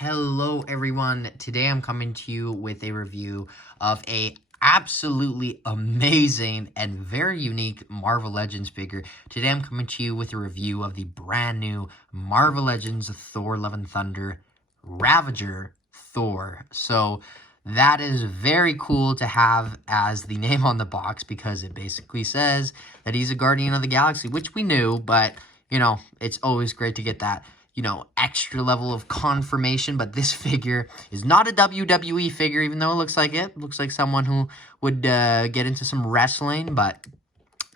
Hello everyone, today I'm coming to you with a review of a absolutely amazing and very unique Marvel Legends figure. Today I'm coming to you with a review of the brand new Marvel Legends Thor Love and Thunder Ravager Thor. So that is very cool to have as the name on the box because it basically says that he's a Guardian of the Galaxy, which we knew, but you know, it's always great to get that extra level of confirmation. But this figure is not a WWE figure, even though it looks like it. Looks like someone who would get into some wrestling, but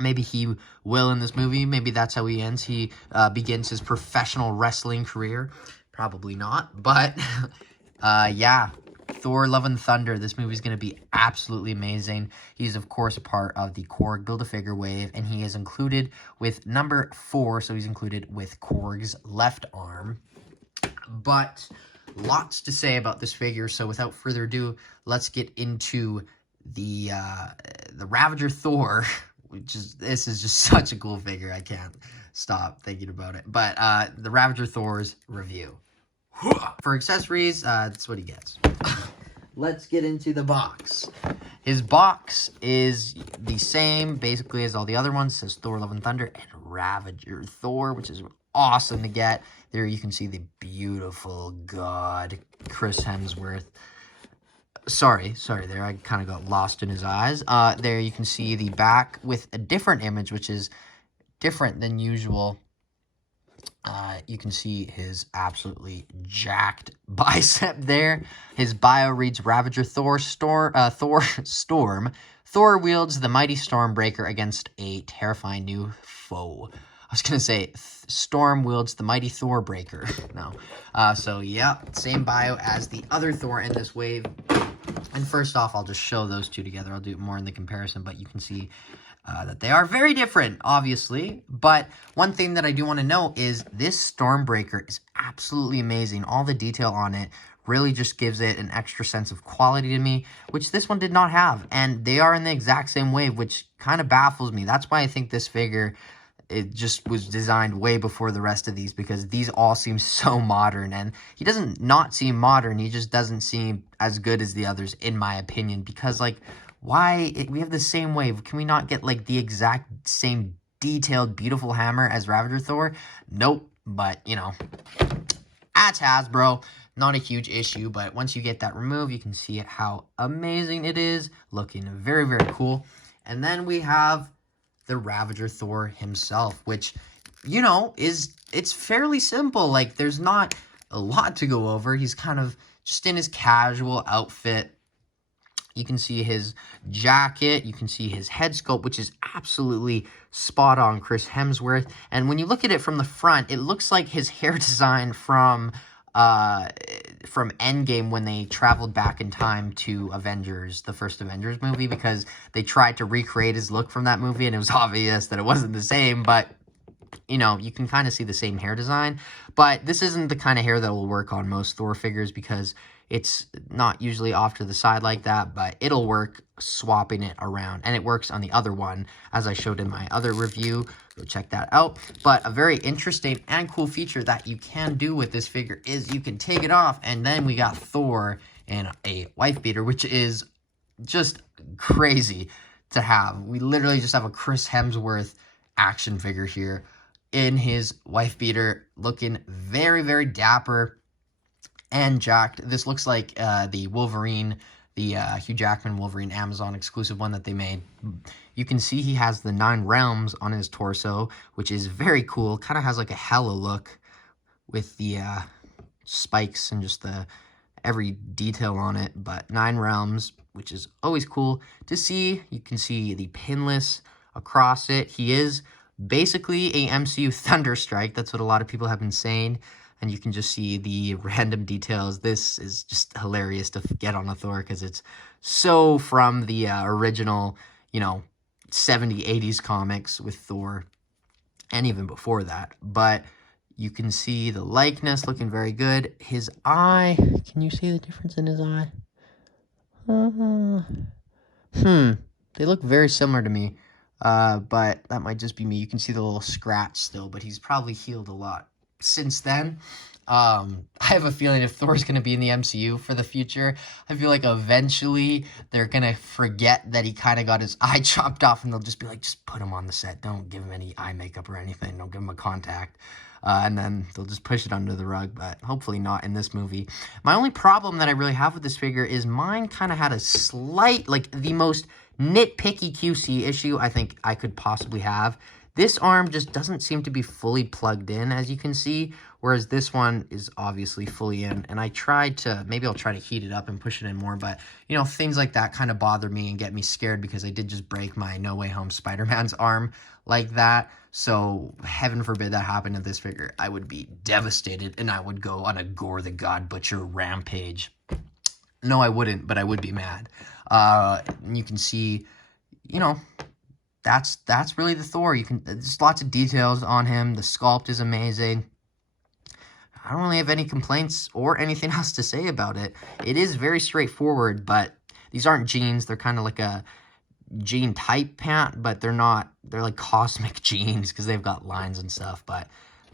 maybe he will in this movie. Maybe that's how he ends. He begins his professional wrestling career. Probably not, but yeah. Thor Love and Thunder. This movie is going to be absolutely amazing. He's, of course, a part of the Korg Build-A-Figure wave, and he is included with number 4, so he's included with Korg's left arm. But lots to say about this figure, so without further ado, let's get into the Ravager Thor, this is just such a cool figure. I can't stop thinking about it. But the Ravager Thor's review. For accessories, that's what he gets. Let's get into the box. His box is the same, basically, as all the other ones. It says Thor, Love and Thunder, and Ravager Thor, which is awesome to get. There you can see the beautiful god, Chris Hemsworth. Sorry there, I kind of got lost in his eyes. There you can see the back with a different image, which is different than usual. You can see his absolutely jacked bicep there. His bio reads Ravager Thor, Storm. Thor wields the mighty Stormbreaker against a terrifying new foe. I was going to say Storm wields the mighty Thorbreaker. No. So, yeah, same bio as the other Thor in this wave. And first off, I'll just show those two together. I'll do more in the comparison, but you can see that they are very different, obviously. But one thing that I do want to note is this Stormbreaker is absolutely amazing. All the detail on it really just gives it an extra sense of quality to me, which this one did not have. And they are in the exact same wave, which kind of baffles me. That's why I think this figure, it just was designed way before the rest of these, because these all seem so modern. And he doesn't not seem modern. He just doesn't seem as good as the others, in my opinion, because, like, why? We have the same wave. Can we not get, like, the exact same detailed, beautiful hammer as Ravager Thor? Nope. But, you know, that's Hasbro. Not a huge issue, but once you get that removed, you can see how amazing it is. Looking very, very cool. And then we have the Ravager Thor himself, which, you know, it's fairly simple. Like, there's not a lot to go over. He's kind of just in his casual outfit. You can see his jacket. You can see his head sculpt, which is absolutely spot on Chris Hemsworth. And when you look at it from the front, it looks like his hair design from Endgame, when they traveled back in time to Avengers, the first Avengers movie, because they tried to recreate his look from that movie, and it was obvious that it wasn't the same, but you know, you can kind of see the same hair design. But this isn't the kind of hair that will work on most Thor figures, because it's not usually off to the side like that, but it'll work swapping it around. And it works on the other one, as I showed in my other review. Go check that out. But a very interesting and cool feature that you can do with this figure is you can take it off, and then we got Thor in a wife beater, which is just crazy to have. We literally just have a Chris Hemsworth action figure here in his wife beater, looking very, very dapper and jacked. This looks like the Wolverine, the Hugh Jackman Wolverine Amazon exclusive one that they made. You can see he has the 9 realms on his torso, which is very cool. Kind of has like a Hela look with the spikes and just the every detail on it. But 9 realms, which is always cool to see. You can see the pinless across it. He is basically a MCU Thunderstrike. That's what a lot of people have been saying. And you can just see the random details. This is just hilarious to get on a Thor, because it's so from the original, you know, 70s, 80s comics with Thor, and even before that. But you can see the likeness looking very good. His eye, can you see the difference in his eye? They look very similar to me. But that might just be me. You can see the little scratch still, but he's probably healed a lot since then. I have a feeling if Thor's going to be in the MCU for the future, I feel like eventually they're going to forget that he kind of got his eye chopped off, and they'll just be like, just put him on the set. Don't give him any eye makeup or anything. Don't give him a contact. And then they'll just push it under the rug, but hopefully not in this movie. My only problem that I really have with this figure is mine kind of had a slight, like the most nitpicky QC issue I think I could possibly have. This arm just doesn't seem to be fully plugged in, as you can see, whereas this one is obviously fully in. And I tried to, maybe I'll try to heat it up and push it in more, but, you know, things like that kind of bother me and get me scared because I did just break my No Way Home Spider-Man's arm like that. So, heaven forbid that happened to this figure. I would be devastated, and I would go on a Gore the God Butcher rampage. No, I wouldn't, but I would be mad. You can see, you know, that's really the Thor. There's lots of details on him. The sculpt is amazing. I don't really have any complaints or anything else to say about it. It is very straightforward, but these aren't jeans. They're kind of like a jean type pant, but they're not. They're like cosmic jeans because they've got lines and stuff. But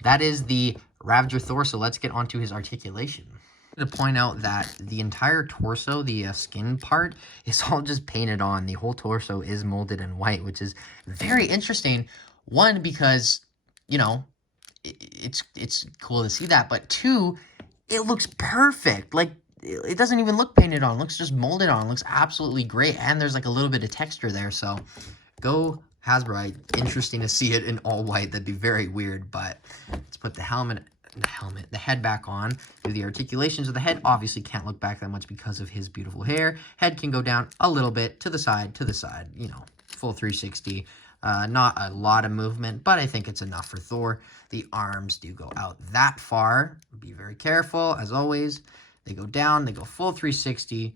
that is the Ravager Thor, so let's get onto his articulation. To point out that the entire torso, the skin part, is all just painted on. The whole torso is molded in white, which is very interesting. One, because, you know, it's cool to see that, but two, it looks perfect. Like, it doesn't even look painted on. It looks just molded on. It looks absolutely great, and there's like a little bit of texture there, so go Hasbro. Interesting to see it in all white. That'd be very weird, but let's put the head back on. Do the articulations of the head. Obviously can't look back that much because of his beautiful hair. Head can go down a little bit to the side, you know, full 360. Not a lot of movement, but I think it's enough for Thor. The arms do go out that far. Be very careful, as always. They go down, they go full 360.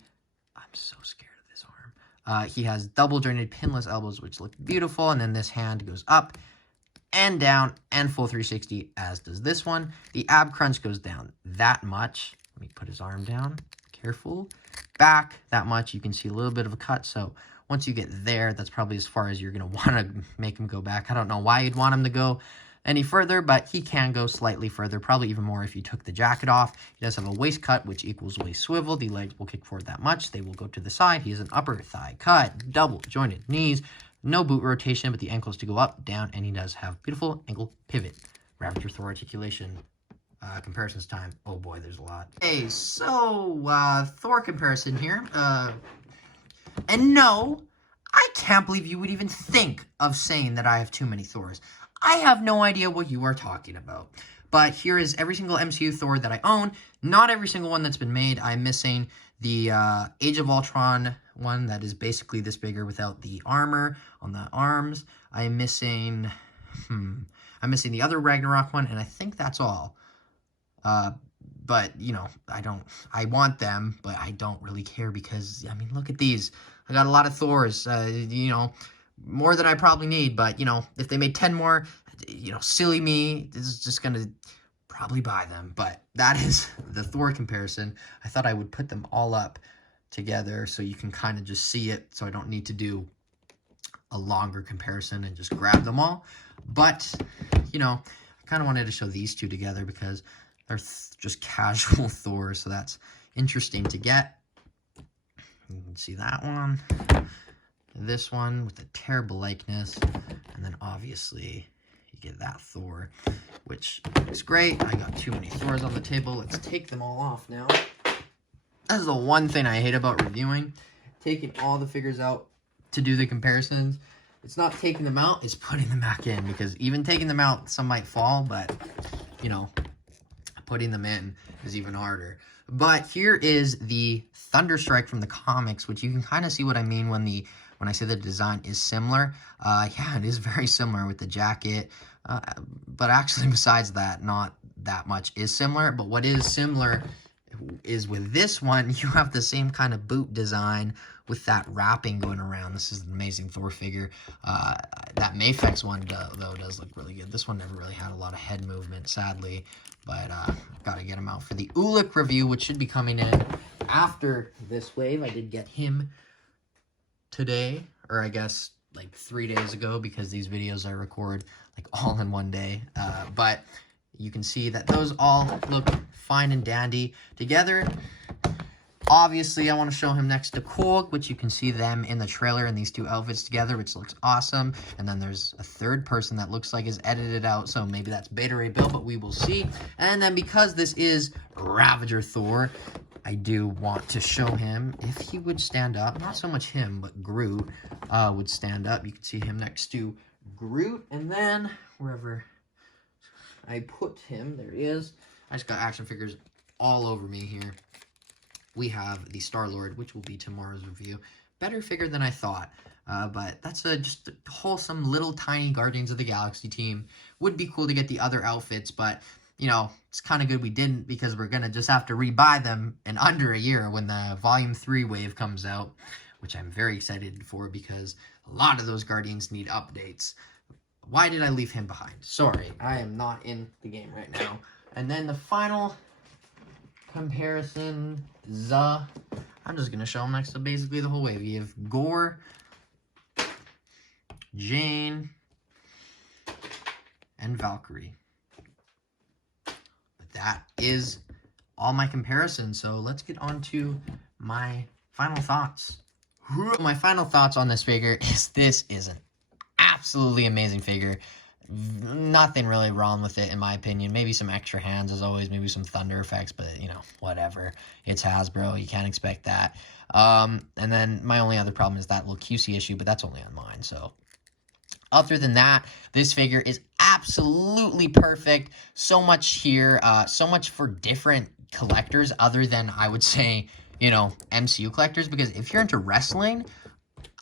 I'm so scared of this arm. He has double jointed pinless elbows, which look beautiful, and then this hand goes up and down and full 360, as does this one. The ab crunch goes down that much. Let me put his arm down. Careful. Back that much. You can see a little bit of a cut. So once you get there, that's probably as far as you're going to want to make him go back. I don't know why you'd want him to go any further, but he can go slightly further, probably even more if you took the jacket off. He does have a waist cut, which equals waist swivel. The legs will kick forward that much. They will go to the side. He has an upper thigh cut, double jointed knees. No boot rotation, but the ankles to go up, down, and he does have beautiful ankle pivot. Ravager Thor articulation. Comparisons time. Oh boy, there's a lot. Okay, so, Thor comparison here. And no, I can't believe you would even think of saying that I have too many Thors. I have no idea what you are talking about. But here is every single MCU Thor that I own. Not every single one that's been made. I'm missing the Age of Ultron one that is basically this bigger without the armor on the arms. I'm missing the other Ragnarok one, and I think that's all. But, you know, I want them, but I don't really care because, I mean, look at these. I got a lot of Thors, you know, more than I probably need, but, you know, if they made 10 more, you know, silly me, this is just going to probably buy them. But that is the Thor comparison. I thought I would put them all up together so you can kind of just see it, so I don't need to do a longer comparison and just grab them all. But, you know, I kind of wanted to show these two together because they're just casual Thors, so that's interesting to get. You can see that one, this one with a terrible likeness, and then obviously you get that Thor, which is great. I got too many Thors on the table. Let's take them all off now. That's the one thing I hate about reviewing, taking all the figures out to do the comparisons. It's not taking them out, it's putting them back in, because even taking them out, some might fall, but, you know, putting them in is even harder. But here is the Thunder Strike from the comics, which you can kind of see what I mean when I say the design is similar. Yeah, it is very similar with the jacket, but actually besides that, not that much is similar. But what is similar is with this one, you have the same kind of boot design with that wrapping going around. This is an amazing Thor figure. That Mafex one, though, does look really good. This one never really had a lot of head movement, sadly, but gotta get him out for the Ulik review, which should be coming in after this wave. I did get him today, or I guess like 3 days ago, because these videos I record like all in one day. But You can see that those all look fine and dandy together. Obviously, I want to show him next to Cole, which you can see them in the trailer in these two outfits together, which looks awesome. And then there's a third person that looks like is edited out, so maybe that's Beta Ray Bill, but we will see. And then because this is Ravager Thor, I do want to show him if he would stand up. Not so much him, but Groot would stand up. You can see him next to Groot. And then wherever I put him, there he is. I just got action figures all over me here. We have the Star-Lord, which will be tomorrow's review. Better figure than I thought, but that's just a wholesome little tiny Guardians of the Galaxy team. Would be cool to get the other outfits, but, you know, it's kind of good we didn't because we're going to just have to rebuy them in under a year when the Volume 3 wave comes out, which I'm very excited for because a lot of those Guardians need updates. Why did I leave him behind? Sorry, I am not in the game right now. And then the final comparison, I'm just going to show them next to basically the whole wave. You have Gore, Jane, and Valkyrie. But that is all my comparisons, so let's get on to my final thoughts. My final thoughts on this figure is this is an absolutely amazing figure. Nothing really wrong with it, in my opinion. Maybe some extra hands, as always. Maybe some thunder effects, but, you know, whatever. It's Hasbro. You can't expect that. And then my only other problem is that little QC issue, but that's only on mine. So, other than that, this figure is absolutely perfect. So much here. So much for different collectors other than, I would say, you know, MCU collectors. Because if you're into wrestling,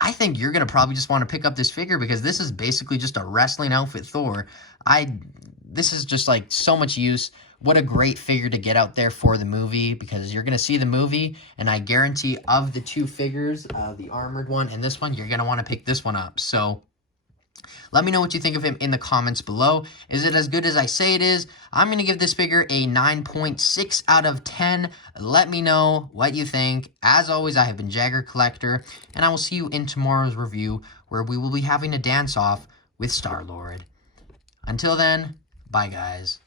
I think you're going to probably just want to pick up this figure because this is basically just a wrestling outfit Thor. This is just like so much use. What a great figure to get out there for the movie because you're going to see the movie and I guarantee of the two figures, the armored one and this one, you're going to want to pick this one up. So let me know what you think of him in the comments below. Is it as good as I say it is? I'm going to give this figure a 9.6 out of 10. Let me know what you think. As always, I have been Jagger Collector, and I will see you in tomorrow's review where we will be having a dance-off with Star-Lord. Until then, bye guys.